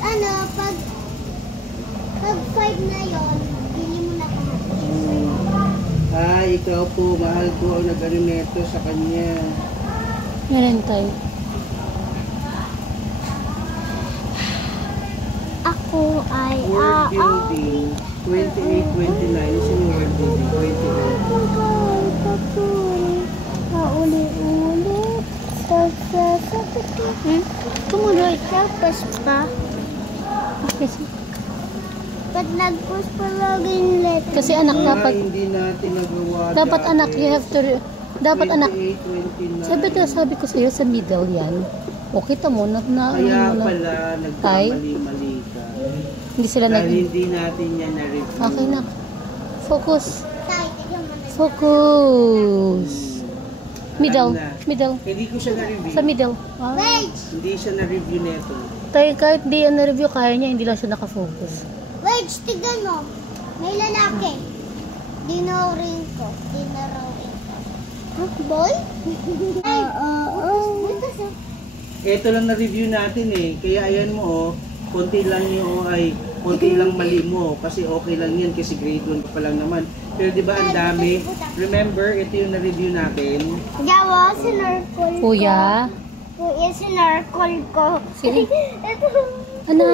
ano, pag 5 na yon, bili mo na Ah, ikaw po, mahal ko ang nag-ano neto sa kanya. Yan tayo. Ako ay World building, 28, 29. Is in world building, 28. Pauli-ulit. Tumuloy ka, pas pa. Ba't nag-push pa lagi yung letter? Kasi anak, dapat, Hindi natin nagawa. dapat dati. anak, you have to, dapat anak, 28, 29. sabi ko sa'yo, sa middle yan. O, kita mo, Kaya ano, pala, nagkamali-mali ka. hindi sila Dahil hindi natin yan na-review. Okay na. Focus. Tay, tignan mo na. Focus. Middle. Alam na. Middle. Hindi ko siya na-review. Sa middle. Ah. Wait! Hindi siya na-review neto. Tayo, kahit di yan na-review, kaya niya, hindi lang siya nakafocus. Wait, tignan mo. May lalaki. Dinoring ko. Dinoring ko. Huh? Boy? Ay, Ito lang na-review natin eh. Kaya ayan mo oh, konti lang mali mo. Kasi okay lang yan kasi grade 1 pa lang naman. Pero di ba ang dami? Remember, ito yung na-review natin. Yawa, sinarkol ko. Kuya. Kuya, sinarkol ko. Sige. Ito. Ano?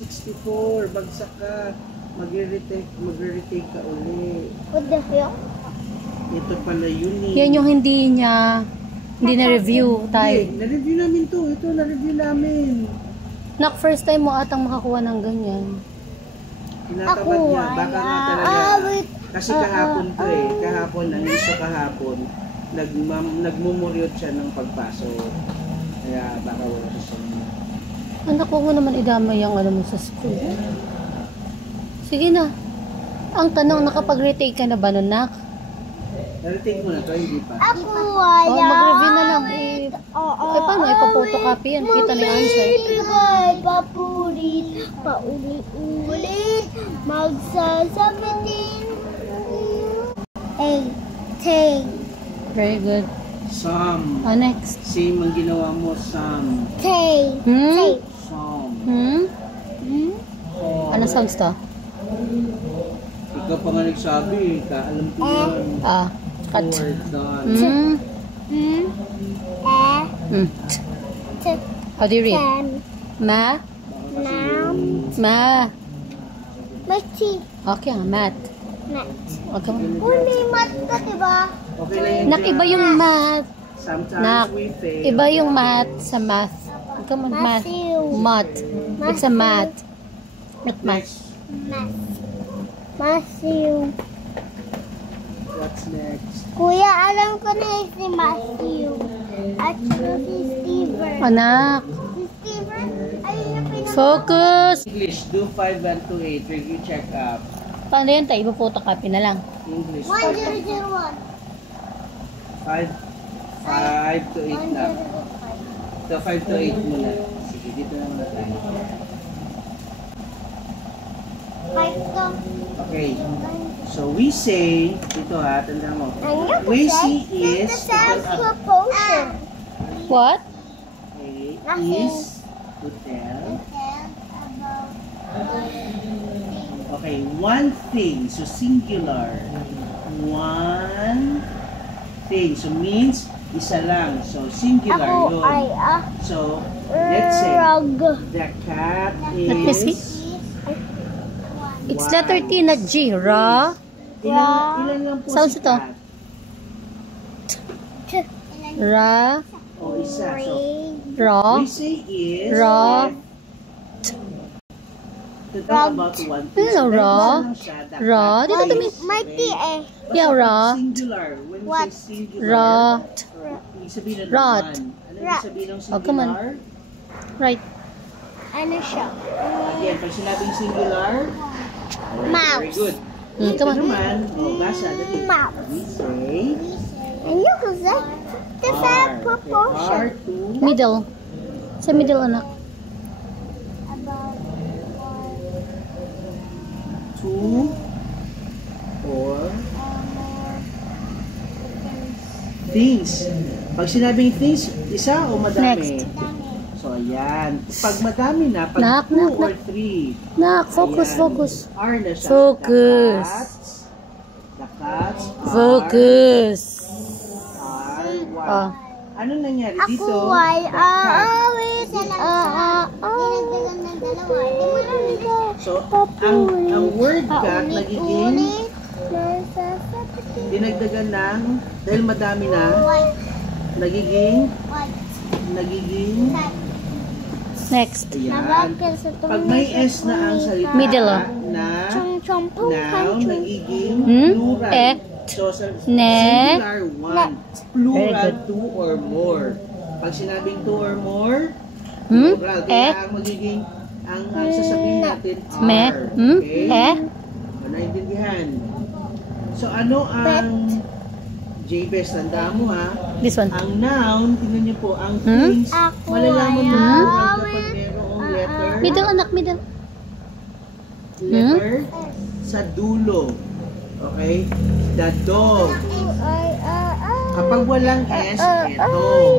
64, bagsak ka. Magre-retake ka uli. What the hell? Ito pala yun eh. Yan yung hindi na-review tayo. Hindi, na-review namin to. Ito, na-review namin. Nak, first time mo atang makakuha ng ganyan. Tinatamad niya. Baka nga talaga. Kasi kahapon to eh. Kahapon, ang iso kahapon. Nagmumuryot siya ng pagpasok. Kaya baka wala siya. Anak, huwag mo naman idamay ang mo sa school. Sige na. Ang tanong, nakapag-retake ka na ba nun, Nak? Na-retake mo na to, hindi pa. Ako wala. Oh, mag-review na lang. Oo. Ay, paano? Ipapotocopy yan. Kita na yung answer. Ibigay, papulit, pauli-ulit, magsasabitin. Eighteen. Very good. Sum. Next. Same ang ginawa mo, sum. Tay. Hmm? Sum. Hmm? Hmm? Ano sounds to? Ikaw pa nga nagsabi, alam ko yun. Cut. Or done. Hmm? Hmm? Hmm. How do you read? Ten. Ma? Nam. Ma. Machi. Okay, math. Mat. Okay. Uli, mat ka, diba? Okay lang yun. Nak, iba yung math. Sometimes Nak, we fail. iba yung math sa math. Come on, math. Matthew. Math. It's a math. Not math. Mat. Matthew. What's next? Kuya, alam ko na yung si Matthew. At saka si Steven. Anak. Si Steven, ayun na pinag- Focus. English, do 5 and to 8. Review check up. Paano yan tayo? Ipo-photocopy na lang. English. 1001. 5 to 8 na. So 5 to 8 muna. Sige, dito na muna tayo. 5 to. Okay. So we say, dito ha, tanda mo. Ano We see is, proportion. What? okay, Nothing. is, to tell. Okay, one thing. So singular. One thing. So means isa lang. So singular Ako yun. ay So let's say rug. the cat Let me see. is It's one. letter T na G. Ra. Ilan lang po Sounds si ito. cat? Ra. O isa. So Ra. we say is Ra. to talk about one thing. Ano, So, ra? dahil lang siya, the Ra. cat Dito is tumi- May T eh. Basta Yeah, ra. Singular. When we What? say singular, Ra. ibig sabihin na Rat. naman. Ano Rat. ibig sabihin ng Oh, come on. singular? Right. Ano siya? Again, pag sinabing singular, Mouse. very good. Mm, Ito come on. naman, basa, dali. Mouse. We say, Ano ko sa? The R. proportion. R to Middle. Sa middle, anak. About 2 or things. Pag sinabing things, isa o madami? Next. So, Ayan. Pag madami na, pag Nak, 2 nak, or nak. 3. Nak, focus, Ayan. focus. R na siya. Focus. The cats are Focus. one. Ah. Ano nangyari Ako dito? ay The cat. awit. Dinagdagan ng dalawa. Di marami ka. So, ang word cat nagiging Ulit. Nasa sapati. dinagdagan ng, dahil madami na, White. nagiging, White. Cat. Next. ayan. Nabakal sa tungkol. Pag may S na ang salita Middle, ah. na Chong chong pong noun, nagiging Hmm? plural. Eh? So, sa Ne? singular, one. Plural, two or more. Pag sinabing two or more, Hmm? plural. Eh? Kaya ang magiging, ang sasabihin natin, Me? are. Hmm? Okay? Eh? Naintindihan. So, ano ang J-Best? Tanda mo ha. This one. Ang noun, tingnan niyo po, ang Hmm? things, Ako malalaman mo ay kapag merong letter, Middle, anak, middle. letter sa dulo. Okay? The dog. Kapag walang S, eto.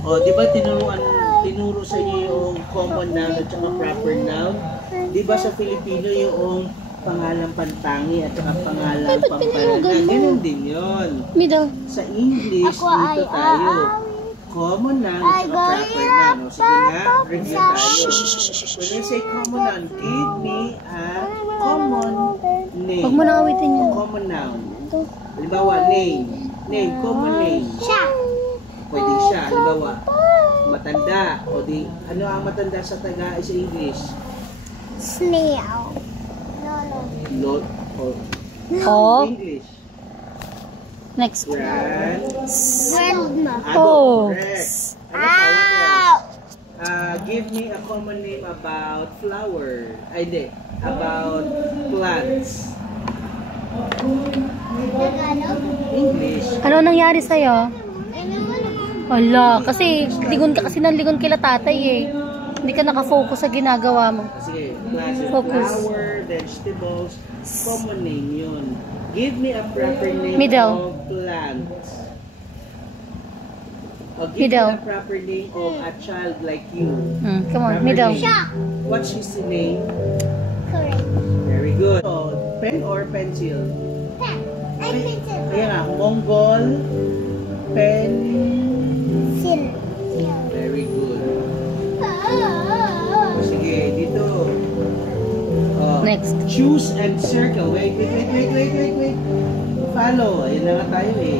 O, di ba tinuro sa inyo yung common noun at saka proper noun? Di ba sa Filipino yung pangalang pantangi at saka pangalang ba't pinayugan pampalanan? mo? Ganun din yun. Middle. Sa English, Ako ay dito tayo. Common noun at saka proper noun. O, sige nga, review tayo. When you say common noun, give me a common name. Huwag mo na awitin yun. Common noun. Halimbawa, name. Name, common name. Siya. Pwede siya. Halimbawa, matanda. O di, ano ang matanda sa sa English? Snail. Lot. O, Oh. English. Next. Grand. Grandma. Oh. Correct. Ano pa? What else? Give me a common name about flower. Ay, hindi. About plants. English. Ano nangyari sa'yo? Wala, kasi ligon ka kasi ng ligon kila tatay eh. Hindi ka nakafocus sa ginagawa mo. Sige, plants. Focus. Flower, vegetables, common name yun. Give me a proper name Middle. of plants. O give Middle. me a proper name of a child like you. Come on, Proper middle. name. What's his name? Correct. Very good. So, pen or pencil? Pen. Ay, pencil. Kaya nga, Mongol, pen. Sil. Very good. Sige, dito. Oh, Next. Choose and circle. Wait. Follow. Ayun na nga tayo eh.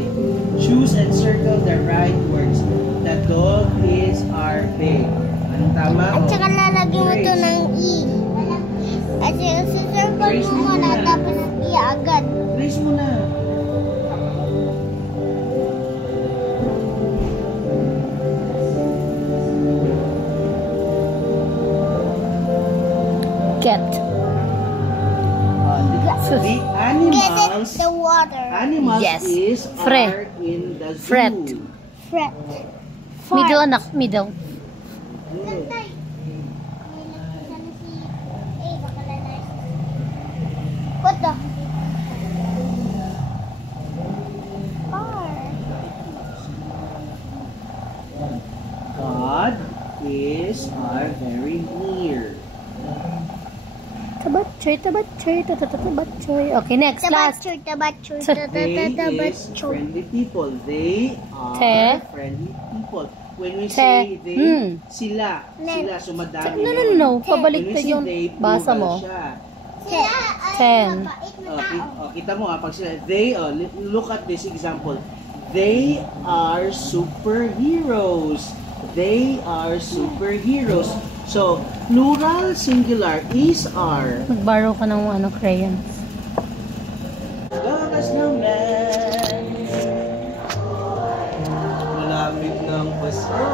Choose and circle the right words. The dog is our big. Anong tama? At saka lalagyan mo ito Trace. ng E. At saka sisircle mo muna tapos E agad. Trace mo na. Get. The Get it? animals. The water. Animals Yes. are in the zoo. Fret. Fret. Middle anak, middle. Good. Koto. Car. God is our very near. Tabatchoy, tabatchoy, tabatchoy. Okay, next, last. Tabatchoy. They is Tabatchoy. friendly people. They are Te. friendly people. When we Te. say they, sila. Nen. Sila, so madami. No. When Pabaliktad we say yung they, basa plural mo. siya. Sila ay 10. mabait na Oh, tao. kita mo pag sila, they, look at this example. They are superheroes. They are superheroes. So, plural, singular, is, are. Mag-borrow ka ng crayons. Gagas naman. Malamig ng Pasko.